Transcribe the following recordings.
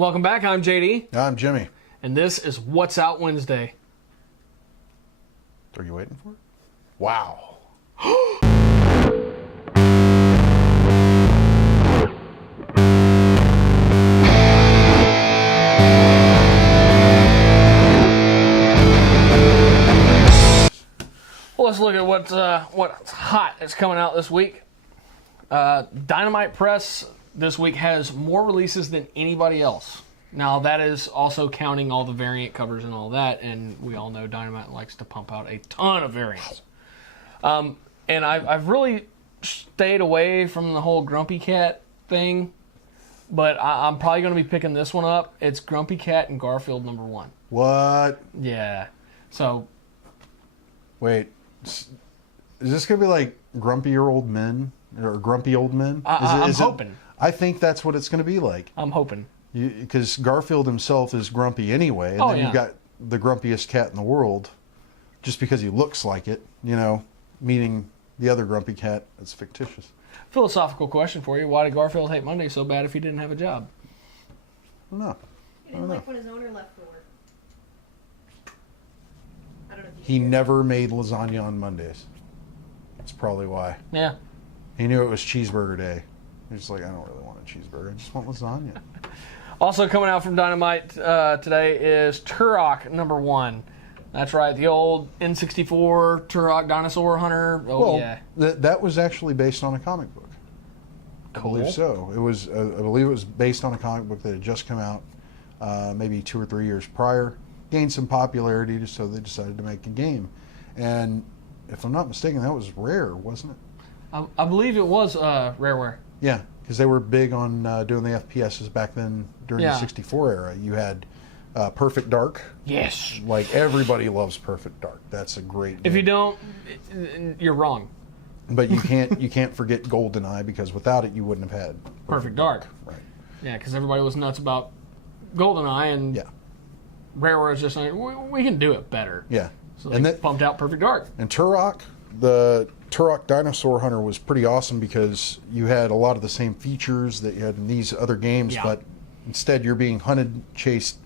Welcome back. I'm JD. I'm Jimmy. And this is What's Out Wednesday. Are you waiting for it? Wow. Well, let's look at what's hot that's coming out this week. Dynamite Press this week has more releases than anybody else. Now, that is also counting all the variant covers and all that, and we all know Dynamite likes to pump out a ton of variants. And I've really stayed away from the whole Grumpy Cat thing, but I'm probably going to be picking this one up. It's Grumpy Cat and Garfield #1. What? Yeah. So, Wait. Is this going to be like Grumpier Old Men? Or Grumpy Old Men? I'm hoping. I think that's what it's going to be like. I'm hoping. Because Garfield himself is grumpy anyway, and then you've got the grumpiest cat in the world, just because he looks like it, meaning the other grumpy cat that's fictitious. Philosophical question for you. Why did Garfield hate Monday so bad if he didn't have a job? I don't know. He didn't like when his owner left for work. I don't know if He never made lasagna on Mondays. That's probably why. Yeah. He knew it was cheeseburger day. He's like, I don't really want a cheeseburger. I just want lasagna. Also coming out from Dynamite today is Turok #1. That's right, the old N64 Turok dinosaur hunter. Oh, yeah. That was actually based on a comic book. Cool. I believe so. It was. I believe it was based on a comic book that had just come out, maybe 2 or 3 years prior. Gained some popularity, so they decided to make a game. And if I'm not mistaken, that was Rare, wasn't it? I believe it was Rareware. Yeah, because they were big on doing the FPSs back then during the 64 era. You had Perfect Dark. Yes. Like, everybody loves Perfect Dark. That's a great game. If you don't, you're wrong. But you can't forget GoldenEye, because without it you wouldn't have had Perfect Dark. Right. Yeah, because everybody was nuts about GoldenEye, and Yeah. Rareware is just like, we can do it better. Yeah. So they pumped out Perfect Dark. And Turok, the Turok Dinosaur Hunter was pretty awesome because you had a lot of the same features that you had in these other games, but instead you're being hunted, chased,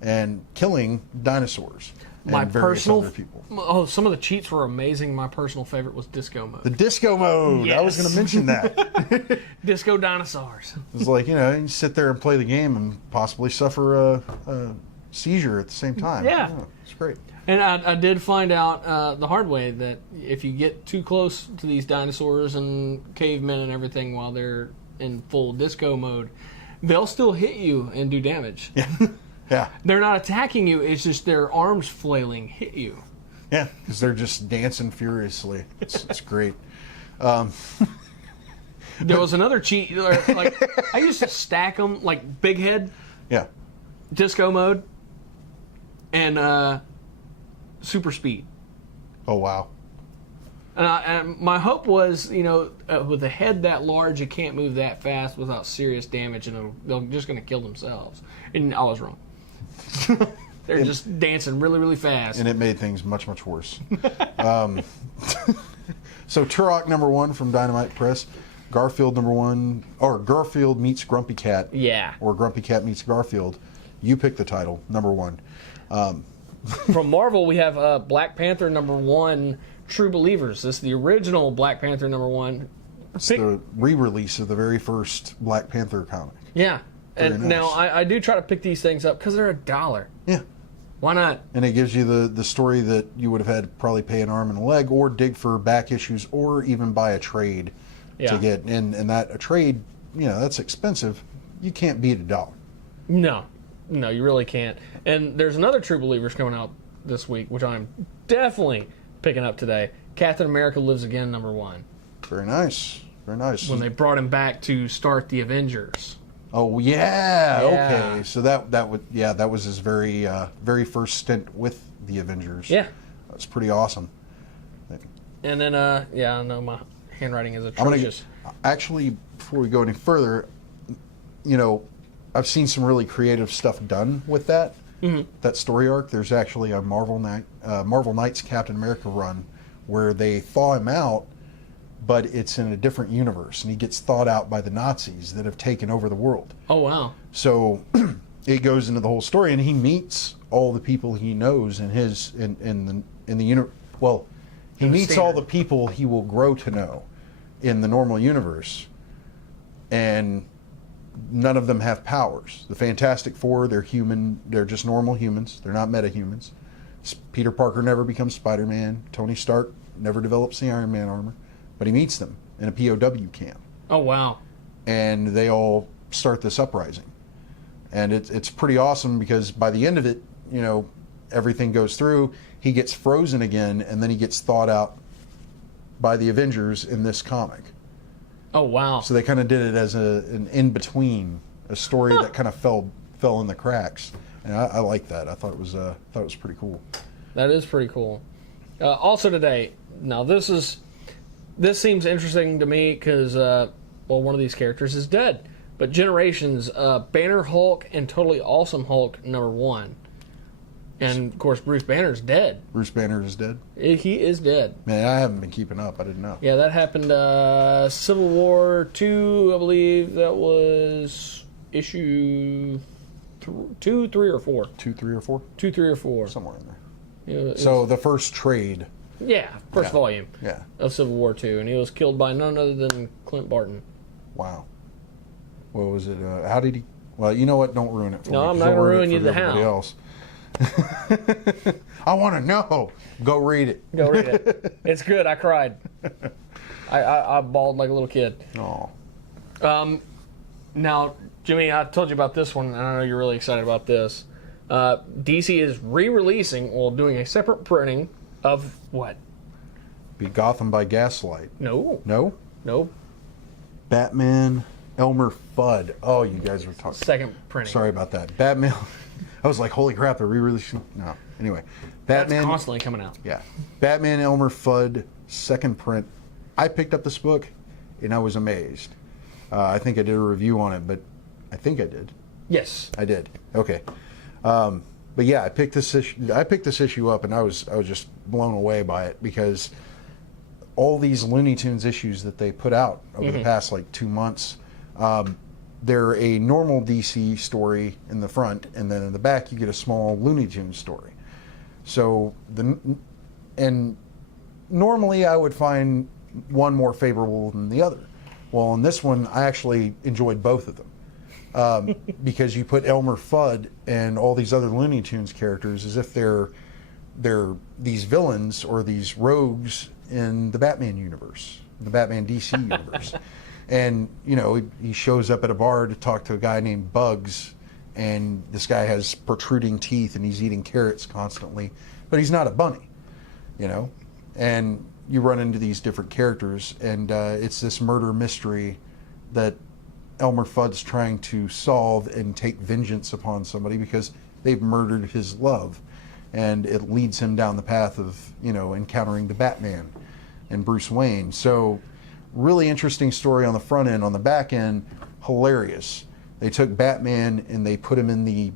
and killing dinosaurs. My and various personal other people. Oh, some of the cheats were amazing. My personal favorite was Disco Mode. The Disco Mode. Yes. I was going to mention that. Disco dinosaurs. It's like, you sit there and play the game and possibly suffer a seizure at the same time. Yeah. It's great. And I did find out the hard way that if you get too close to these dinosaurs and cavemen and everything while they're in full disco mode, they'll still hit you and do damage. Yeah. Yeah. They're not attacking you, it's just their arms flailing hit you. Yeah, because they're just dancing furiously. It's great. There was another cheat. Like, I used to stack them, like Big Head, Yeah. disco mode, and super speed. Oh, wow. And my hope was, with a head that large, you can't move that fast without serious damage, and they're just going to kill themselves. And I was wrong. They're just dancing really, really fast. And it made things much, much worse. So Turok #1 from Dynamite Press, Garfield #1, or Garfield meets Grumpy Cat. Yeah. Or Grumpy Cat meets Garfield. You pick the title, #1. From Marvel, we have Black Panther #1, True Believers. This is the original Black Panther #1. It's the re-release of the very first Black Panther comic. Yeah. And nice. now I do try to pick these things up because they're $1. Yeah. Why not? And it gives you the story that you would have had to probably pay an arm and a leg, or dig for back issues, or even buy a trade to get. And that a trade, that's expensive. You can't beat $1. No, you really can't. And there's another True Believers coming out this week, which I'm definitely picking up today. Captain America Lives Again #1. Very nice. Very nice. When they brought him back to start the Avengers. Oh yeah. Okay. So that was his very first stint with the Avengers. Yeah. That's pretty awesome. And then I know my handwriting is atrocious. Actually, before we go any further, I've seen some really creative stuff done with that. Mm-hmm. That story arc. There's actually a Marvel Knights Captain America run where they thaw him out, but it's in a different universe, and he gets thawed out by the Nazis that have taken over the world. Oh, wow. So it goes into the whole story, and he meets all the people he knows in the well, he In the meets all standard. the people he will grow to know in the normal universe, and none of them have powers. The Fantastic Four, they're human. They're just normal humans. They're not metahumans. Peter Parker never becomes Spider-Man. Tony Stark never develops the Iron Man armor, but he meets them in a POW camp, Oh wow. and they all start this uprising. And it's pretty awesome because by the end of it, you know, everything goes through. He gets frozen again, and then he gets thawed out by the Avengers in this comic. Oh wow. So they kind of did it as an in-between, a story that kind of fell in the cracks. And I like that. I thought it was pretty cool. That is pretty cool. Also today, now this seems interesting to me because one of these characters is dead. But Generations, Banner Hulk and Totally Awesome Hulk #1, and of course Bruce Banner's dead. Bruce Banner is dead. He is dead. Man, I haven't been keeping up. I didn't know. Yeah, that happened. Civil War 2, I believe that was issue 2, 3, or 4. 2, 3, or 4, 2, 3, or 4. somewhere in there. Yeah, So the first trade. first volume Yeah. of Civil War 2, and he was killed by none other than Clint Barton. Wow. What was it? How did he? Well, you know what? Don't ruin it for me. No, I'm 'cause not you'll gonna ruin ruin it you for the everybody how. else. I want to know. Go read it. Go read it. It's good. I cried. I bawled like a little kid. Oh. Now, Jimmy, I told you about this one, and I know you're really excited about this. DC is re-releasing, doing a separate printing of what? Be Gotham by Gaslight. No, No. Batman. Elmer Fudd. Oh, you guys were talking. second printing. Sorry about that. Batman. I was like, holy crap, they're re-releasing. No. Anyway, That's Batman. constantly coming out. Yeah. Batman Elmer Fudd, second print. I picked up this book and I was amazed. I think I did a review on it, but I think I did. Yes. I did. Okay. But yeah, I picked this issue up and I was just blown away by it because all these Looney Tunes issues that they put out over the past like 2 months, they're a normal DC story in the front, and then in the back you get a small Looney Tunes story. So and normally I would find one more favorable than the other. Well, in this one, I actually enjoyed both of them because you put Elmer Fudd and all these other Looney Tunes characters as if they're these villains or these rogues in the Batman universe, the Batman DC universe. And, you know, he shows up at a bar to talk to a guy named Bugs, and this guy has protruding teeth and he's eating carrots constantly, but he's not a bunny, you know? And you run into these different characters, and it's this murder mystery that Elmer Fudd's trying to solve and take vengeance upon somebody because they've murdered his love. And it leads him down the path of, you know, encountering the Batman and Bruce Wayne. So, really interesting story on the front end. On the back end, hilarious. They took Batman and they put him in the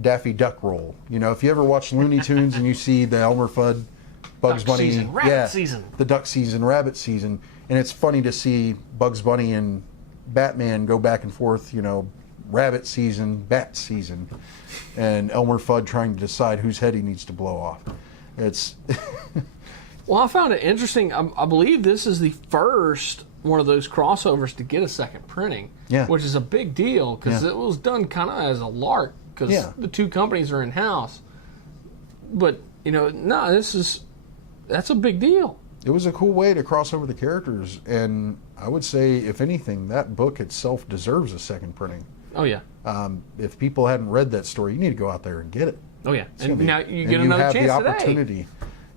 Daffy Duck role. You know, if you ever watch Looney Tunes and you see the Elmer Fudd, Bugs Duck Bunny, season, rabbit season. the duck season, rabbit season, and it's funny to see Bugs Bunny and Batman go back and forth, you know, rabbit season, bat season, and Elmer Fudd trying to decide whose head he needs to blow off. It's Well, I found it interesting. I believe this is the first one of those crossovers to get a second printing, Yeah. which is a big deal because Yeah. it was done kind of as a lark because Yeah. the two companies are in house. But you know, no, that's a big deal. It was a cool way to cross over the characters, and I would say, if anything, that book itself deserves a second printing. Oh yeah, If people hadn't read that story, you need to go out there and get it. oh yeah, It's gonna and be- now you and get another have chance the today. opportunity.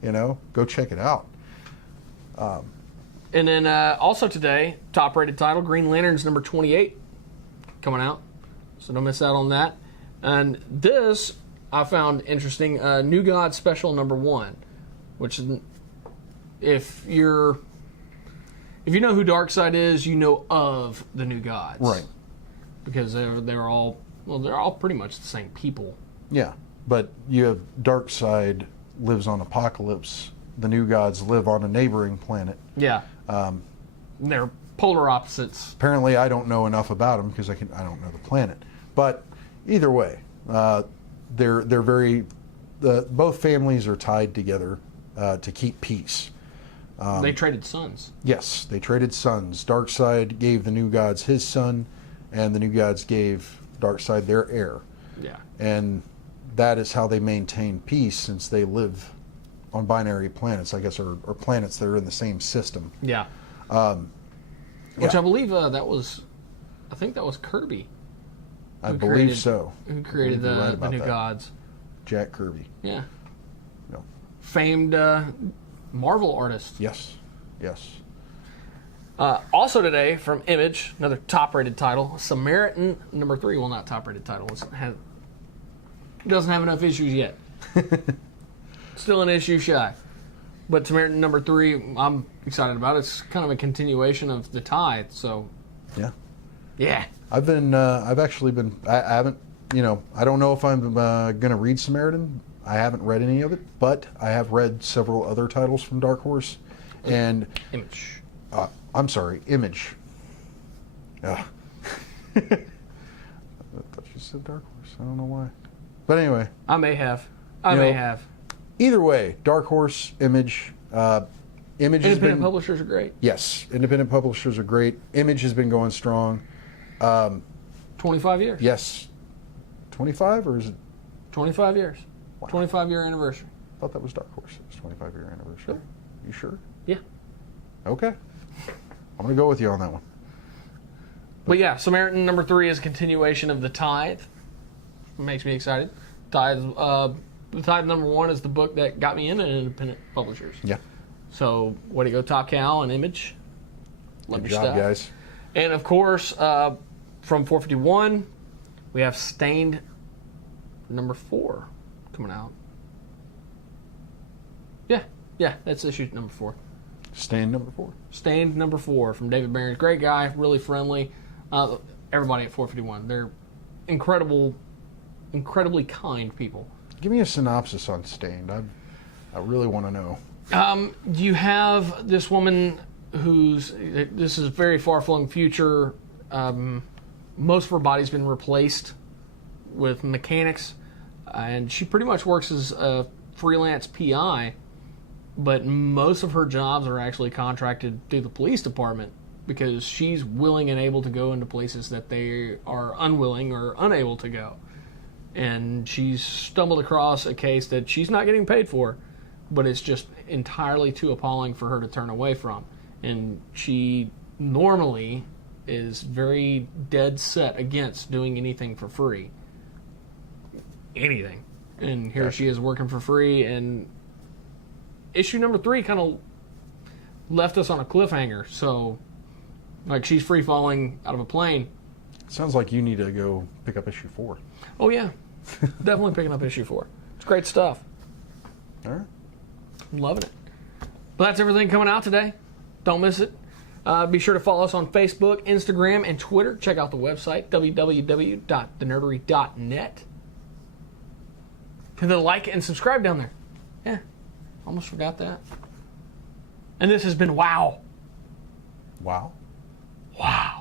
You know, go check it out. And then also today, top-rated title, Green Lanterns number 28, coming out. So don't miss out on that. And this I found interesting, New God Special number 1, which is, if you know who Darkseid is, you know of the New Gods, Right. Because they're all pretty much the same people. Yeah, but you have Darkseid lives on Apokolips. The New Gods live on a neighboring planet. Yeah. They're polar opposites. Apparently, I don't know enough about them because I don't know the planet. But either way, They're very. Both families are tied together to keep peace. They traded sons. Yes, they traded sons. Darkseid gave the New Gods his son, and the New Gods gave Darkseid their heir. Yeah. And that is how they maintain peace, since they live on binary planets, I guess, or planets that are in the same system. Yeah. Which I believe I think that was Kirby. I believe so. Who created I believe you're right the about New that. Gods. Jack Kirby. Yeah. No. Famed Marvel artist. Yes. Yes. Also today from Image, another top-rated title, Samaritan number 3. Well, not top-rated title. Doesn't have enough issues yet. Still an issue shy. But Samaritan number 3, I'm excited about it. It's kind of a continuation of The Tithe, so Yeah. yeah. I've actually been, I haven't, I don't know if I'm going to read Samaritan. I haven't read any of it, but I have read several other titles from Dark Horse. And, Image. I'm sorry, Image. I thought you said Dark Horse. I don't know why. But anyway. I may have. Either way, Dark Horse, Image. Image has Independent been, publishers are great. yes, independent publishers are great. Image has been going strong. 25 years. Yes. 25 or is it? 25 years. Wow. 25-year anniversary. I thought that was Dark Horse. It was 25-year anniversary. Sure. You sure? Yeah. Okay. I'm going to go with you on that one. But yeah, Samaritan number 3 is a continuation of The Tithe. Makes me excited. The Tithe number 1 is the book that got me into independent publishers. Yeah. So, way to go, Top Cow and Image. Love Good your job, stuff. guys. And of course, from 451, we have Stained number 4 coming out. Yeah, that's issue number 4. Stand number 4. Stained number 4 from David Barron. Great guy, really friendly. Everybody at 451, they're incredibly kind people. Give me a synopsis on Stained. I really want to know. You have this woman this is a very far-flung future. Most of her body's been replaced with mechanics, and she pretty much works as a freelance PI, but most of her jobs are actually contracted through the police department because she's willing and able to go into places that they are unwilling or unable to go. And she's stumbled across a case that she's not getting paid for, but it's just entirely too appalling for her to turn away from. And she normally is very dead set against doing anything for free. Anything. And here Gotcha. she is working for free, and issue number 3 kind of left us on a cliffhanger. So, like, she's free falling out of a plane. Sounds like you need to go pick up issue 4. Oh, yeah. Definitely picking up issue 4. It's great stuff. All right. I'm loving it. But that's everything coming out today. Don't miss it. Be sure to follow us on Facebook, Instagram, and Twitter. Check out the website, www.thenerdery.net. Hit the like and subscribe down there. Yeah, almost forgot that. And this has been Wow. Wow. Wow.